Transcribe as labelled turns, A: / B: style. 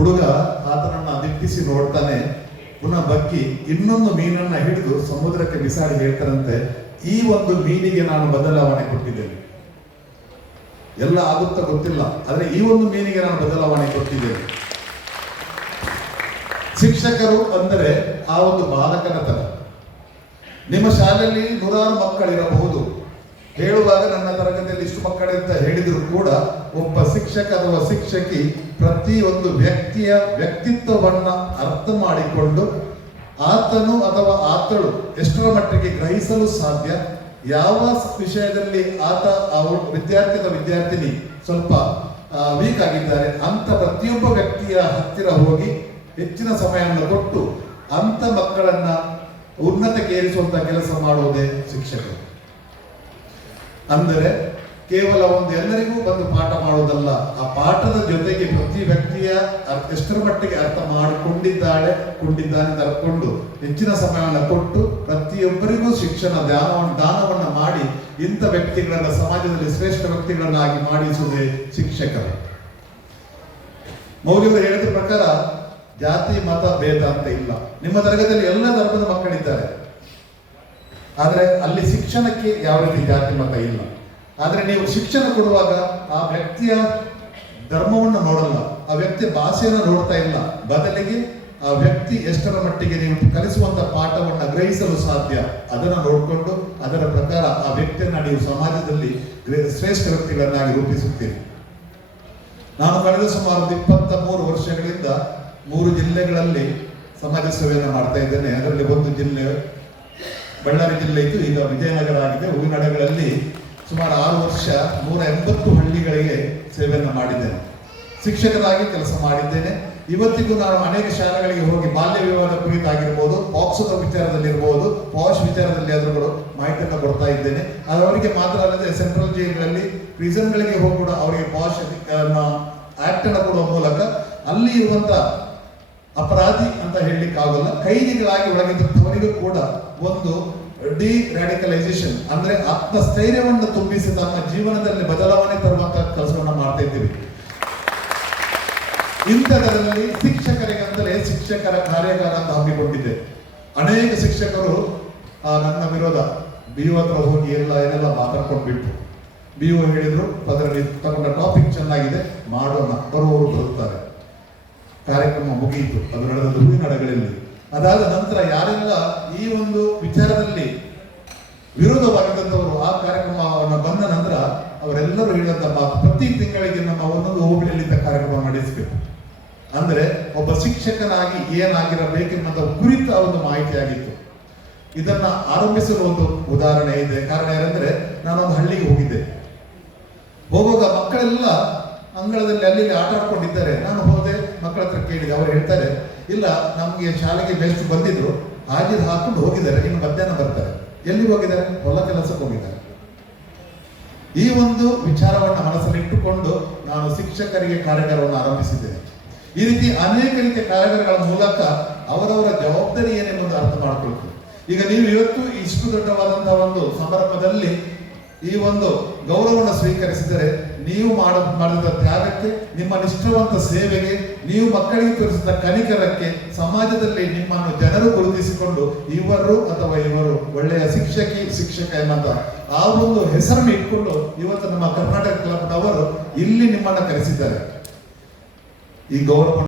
A: ಹುಡುಗ ಆತನನ್ನ ದಿಟ್ಟಿಸಿ ನೋಡ್ತಾನೆ. ಪುನಃ ಬಕ್ಕಿ ಇನ್ನೊಂದು ಮೀನನ್ನ ಹಿಡಿದು ಸಮುದ್ರಕ್ಕೆ ಬಿಸಾಡಿ ಹೇಳ್ತಾರಂತೆ, ಈ ಒಂದು ಮೀನಿಗೆ ನಾನು ಬದಲಾವಣೆ ಕೊಟ್ಟಿದ್ದೇನೆ. ಎಲ್ಲ ಆಗುತ್ತಾ ಗೊತ್ತಿಲ್ಲ, ಆದ್ರೆ ಈ ಒಂದು ಮೀನಿಗೆ ನಾನು ಬದಲಾವಣೆ ಕೊಟ್ಟಿದ್ದೇನೆ. ಶಿಕ್ಷಕರು ಅಂದರೆ ಆ ಒಂದು ಬಾಲಕನ ತರ ನಿಮ್ಮ ಶಾಲೆಯಲ್ಲಿ ನೂರಾರು ಮಕ್ಕಳಿರಬಹುದು. ಹೇಳುವಾಗ ನನ್ನ ತರಗತಿಯಲ್ಲಿ ಇಷ್ಟು ಮಕ್ಕಳಿಂದ ಹೇಳಿದರೂ ಕೂಡ, ಒಬ್ಬ ಶಿಕ್ಷಕ ಅಥವಾ ಶಿಕ್ಷಕಿ ಪ್ರತಿಯೊಂದು ವ್ಯಕ್ತಿಯ ವ್ಯಕ್ತಿತ್ವವನ್ನ ಅರ್ಥ ಮಾಡಿಕೊಂಡು ಆತನು ಅಥವಾ ಆತಳು ಎಷ್ಟರ ಮಟ್ಟಿಗೆ ಗ್ರಹಿಸಲು ಸಾಧ್ಯ, ಯಾವ ವಿಷಯದಲ್ಲಿ ಆತ ಆ ವಿದ್ಯಾರ್ಥಿ ಅಥವಾ ವಿದ್ಯಾರ್ಥಿನಿ ಸ್ವಲ್ಪ ವೀಕ್ ಆಗಿದ್ದಾರೆ, ಅಂತ ಪ್ರತಿಯೊಬ್ಬ ವ್ಯಕ್ತಿಯ ಹತ್ತಿರ ಹೋಗಿ ಹೆಚ್ಚಿನ ಸಮಯವನ್ನು ಕೊಟ್ಟು, ಅಂತ ಮಕ್ಕಳನ್ನ ಉನ್ನತಕ್ಕೇರಿಸುವಂತ ಕೆಲಸ ಮಾಡುವುದೇ ಶಿಕ್ಷಕರು. ಅಂದರೆ ಕೇವಲ ಒಂದು ಎಲ್ಲರಿಗೂ ಬಂದು ಪಾಠ ಮಾಡುವುದಲ್ಲ, ಆ ಪಾಠದ ಜೊತೆಗೆ ಪ್ರತಿ ವ್ಯಕ್ತಿಯ ಎಷ್ಟರ ಮಟ್ಟಿಗೆ ಅರ್ಥ ಮಾಡಿಕೊಂಡಿದ್ದಾಳೆ, ಕೊಂಡಿದ್ದಾನೆ ತರ್ಕೊಂಡು ಹೆಚ್ಚಿನ ಸಮಯವನ್ನು ಕೊಟ್ಟು ಪ್ರತಿಯೊಬ್ಬರಿಗೂ ಶಿಕ್ಷಣ ದಾನವನ್ನು ದಾನವನ್ನ ಮಾಡಿ ಇಂಥ ವ್ಯಕ್ತಿಗಳನ್ನು, ಸಮಾಜದಲ್ಲಿ ಶ್ರೇಷ್ಠ ವ್ಯಕ್ತಿಗಳನ್ನಾಗಿ ಮಾಡಿಸುವುದೇ ಶಿಕ್ಷಕರು. ಮೌಲ್ಯವರು ಹೇಳಿದ ಪ್ರಕಾರ ಜಾತಿ, ಮತ, ಭೇದ ಅಂತ ಇಲ್ಲ. ನಿಮ್ಮ ತರಗತಿಯಲ್ಲಿ ಎಲ್ಲ ಧರ್ಮದ ಮಕ್ಕಳಿದ್ದಾರೆ. ಆದ್ರೆ ಅಲ್ಲಿ ಶಿಕ್ಷಣಕ್ಕೆ ಯಾವ ರೀತಿ ಜಾತಿ ಮತ ಇಲ್ಲ. ಆದರೆ ನೀವು ಶಿಕ್ಷಣ ಕೊಡುವಾಗ ಆ ವ್ಯಕ್ತಿಯ ಧರ್ಮವನ್ನು ನೋಡಲ್ಲ, ಆ ವ್ಯಕ್ತಿ ಭಾಷೆಯನ್ನು ನೋಡ್ತಾ ಇಲ್ಲ. ಬದಲಿಗೆ ಆ ವ್ಯಕ್ತಿ ಎಷ್ಟರ ಮಟ್ಟಿಗೆ ನೀವು ಕಲಿಸುವಂತ ಪಾಠವನ್ನು ಗ್ರಹಿಸಲು ಸಾಧ್ಯ, ಅದನ್ನು ನೋಡಿಕೊಂಡು ಅದರ ಪ್ರಕಾರ ಆ ವ್ಯಕ್ತಿಯನ್ನ ನೀವು ಸಮಾಜದಲ್ಲಿ ಶ್ರೇಷ್ಠ ವ್ಯಕ್ತಿಗಳನ್ನಾಗಿ ರೂಪಿಸುತ್ತೀರಿ. ನಾನು ಕಳೆದ ಸುಮಾರು ಇಪ್ಪತ್ತ ಮೂರು ವರ್ಷಗಳಿಂದ ಮೂರು ಜಿಲ್ಲೆಗಳಲ್ಲಿ ಸಮಾಜ ಸೇವೆಯನ್ನು ಮಾಡ್ತಾ ಇದ್ದೇನೆ. ಅದರಲ್ಲಿ ಒಂದು ಜಿಲ್ಲೆ ಬಳ್ಳಾರಿ ಜಿಲ್ಲೆ ಇದ್ದು ಈಗ ವಿಜಯನಗರ ಆಗಿದೆ ಹೂವಿನಡಗಳಲ್ಲಿ ಸುಮಾರು ಆರು ವರ್ಷ ನೂರ ಎಂಬತ್ತು ಹಳ್ಳಿಗಳಿಗೆ ಸೇವೆಯನ್ನು ಮಾಡಿದ್ದೇನೆ. ಶಿಕ್ಷಕರಾಗಿ ಕೆಲಸ ಮಾಡಿದ್ದೇನೆ. ಇವತ್ತಿಗೂ ನಾನು ಅನೇಕ ಶಾಲೆಗಳಿಗೆ ಹೋಗಿ ಬಾಲ್ಯ ವಿವಾದ ಕುರಿತಾಗಿರ್ಬೋದು ಪಾಕ್ಸೋದ ವಿಚಾರದಲ್ಲಿರ್ಬೋದು, ಪಾಶ್ ವಿಚಾರದಲ್ಲಿ ಅದರಗಳು ಮಾಹಿತಿಯನ್ನು ಕೊಡ್ತಾ ಇದ್ದೇನೆ. ಅವರಿಗೆ ಮಾತ್ರ ಅಲ್ಲದೆ ಸೆಂಟ್ರಲ್ ಜೈಲ್ಗಳಲ್ಲಿ, ಪ್ರಿಸನ್ಗಳಿಗೆ ಹೋಗಿ ಕೂಡ ಅವರಿಗೆ ಪಾಶ್ ಆಕ್ಟನ್ನು ಕೊಡುವ ಮೂಲಕ ಅಲ್ಲಿ ಇರುವಂತ ಅಪರಾಧಿ ಅಂತ ಹೇಳಲಿಕ್ಕಾಗಲ್ಲ, ಕೈದಿಗಳಾಗಿ ಒಳಗಿದ್ದವರಿಗೂ ಕೂಡ ಒಂದು ಡಿ ರ್ಯಾಡಿಕಲೈಸೇಷನ್ ಅಂದ್ರೆ ಆತ್ಮಸ್ಥೈರ್ಯವನ್ನು ತುಂಬಿಸಿ ತಮ್ಮ ಜೀವನದಲ್ಲಿ ಬದಲಾವಣೆ ತರುವಂತಹ ಕೆಲಸವನ್ನು ಮಾಡ್ತಾ ಇದ್ದೀವಿ. ಇಂಥದರಲ್ಲಿ ಶಿಕ್ಷಕರಿಗಂತಲೇ ಶಿಕ್ಷಕರ ಕಾರ್ಯಾಗಾರ ಅಂತ ಹಮ್ಮಿಕೊಂಡಿದೆ ಅನೇಕ ಶಿಕ್ಷಕರು ನನ್ನ ವಿರೋಧ. ಬಿ ಹತ್ರ ಹೋಗಿ ಎಲ್ಲ ಏನೆಲ್ಲ ಮಾತಾಡ್ಕೊಂಡು ಬಿಟ್ಟು ಬಿ ಹೇಳಿದ್ರು ಅದರಲ್ಲಿ ತಗೊಂಡ ಟಾಪಿಕ್ ಚೆನ್ನಾಗಿದೆ, ಮಾಡೋಣ. ಬರುವವರು ಬರುತ್ತಾರೆ. ಕಾರ್ಯಕ್ರಮ ಮುಗಿಯಿತು. ಅದು ನಡೆದ ಹೂವಿನಡಗಳಲ್ಲಿ ಅದಾದ ನಂತರ ಯಾರೆಲ್ಲ ಈ ಒಂದು ವಿಚಾರದಲ್ಲಿ ವಿರೋಧವಾಗಿದ್ದಂಥವರು ಆ ಕಾರ್ಯಕ್ರಮವನ್ನು ಬಂದ ನಂತರ ಅವರೆಲ್ಲರೂ ಹೇಳಿದಂತ ಮಾತು ಪ್ರತಿ ತಿಂಗಳಿಗೆ ನಮ್ಮ ಒಂದೊಂದು ಹೋಬಳಿಯಲ್ಲಿ ಕಾರ್ಯಕ್ರಮ ನಡೆಸಬೇಕು. ಅಂದ್ರೆ ಒಬ್ಬ ಶಿಕ್ಷಕನಾಗಿ ಏನಾಗಿರಬೇಕೆನ್ನುವ ಕುರಿತ ಒಂದು ಮಾಹಿತಿಯಾಗಿತ್ತು. ಇದನ್ನ ಆರಂಭಿಸಲು ಒಂದು ಉದಾಹರಣೆ ಇದೆ. ಕಾರಣ ಏನಂದ್ರೆ ನಾನೊಂದು ಹಳ್ಳಿಗೆ ಹೋಗಿದ್ದೆ. ಹೋಗುವಾಗ ಮಕ್ಕಳೆಲ್ಲ ಅಂಗಳದಲ್ಲಿ ಅಲ್ಲಿ ಆಟ ಆಡ್ಕೊಂಡಿದ್ದಾರೆ ನಾನು ಹೋದೆ. ಮಕ್ಕಳ ಹತ್ರ ಕೇಳಿದೆ, ಅವ್ರು ಹೇಳ್ತಾರೆ, ಇಲ್ಲ, ನಮ್ಗೆ ಶಾಲೆಗೆ ಬೆಸ್ಟ್ ಬಂದಿದ್ರು ಹಾಗೆ ಹಾಕೊಂಡು ಹೋಗಿದ್ದಾರೆ, ಇನ್ನು ಮಧ್ಯಾಹ್ನ ಬರ್ತಾರೆ. ಎಲ್ಲಿ ಹೋಗಿದ್ದಾರೆ? ಹೊಲ ಕೆಲಸಕ್ಕೆ ಹೋಗಿದ್ದಾರೆ. ಈ ಒಂದು ವಿಚಾರವನ್ನ ಮನಸ್ಸಲ್ಲಿಟ್ಟುಕೊಂಡು ನಾನು ಶಿಕ್ಷಕರಿಗೆ ಕಾರ್ಯಾಗಾರವನ್ನು ಆರಂಭಿಸಿದ್ದೇನೆ. ಈ ರೀತಿ ಅನೇಕ ರೀತಿಯ ಕಾರ್ಯಾಗಾರಗಳ ಮೂಲಕ ಅವರವರ ಜವಾಬ್ದಾರಿ ಏನೆಂಬುದು ಅರ್ಥ ಮಾಡಿಕೊಳ್ತದೆ ಈಗ ನೀವು ಇವತ್ತು ಇಷ್ಟು ದೊಡ್ಡವಾದಂತಹ ಒಂದು ಸಮಾರಂಭದಲ್ಲಿ ಈ ಒಂದು ಗೌರವವನ್ನು ಸ್ವೀಕರಿಸಿದರೆ ನೀವು ಮಾಡ, ಮಾಡಿದ ತ್ಯಾಗಕ್ಕೆ, ನಿಮ್ಮ ನಿಷ್ಠಾವಂತ ಸೇವೆಗೆ, ನೀವು ಮಕ್ಕಳಿಗೆ ತೋರಿಸಿದ ಕನಿಕರಕ್ಕೆ, ಸಮಾಜದಲ್ಲಿ ನಿಮ್ಮನ್ನು ಜನರು ಗುರುತಿಸಿಕೊಂಡು ಇವರು ಅಥವಾ ಇವರು ಒಳ್ಳೆಯ ಶಿಕ್ಷಕಿ, ಶಿಕ್ಷಕ ಎನ್ನಂತ ಆ ಒಂದು ಹೆಸರನ್ನು ಇಟ್ಕೊಂಡು ಇವತ್ತು ನಮ್ಮ ಕರ್ನಾಟಕ ಕ್ಲಬ್ನವರು ಇಲ್ಲಿ ನಿಮ್ಮನ್ನ ಕರೆಸಿದ್ದಾರೆ. ಈ ಗೌರವ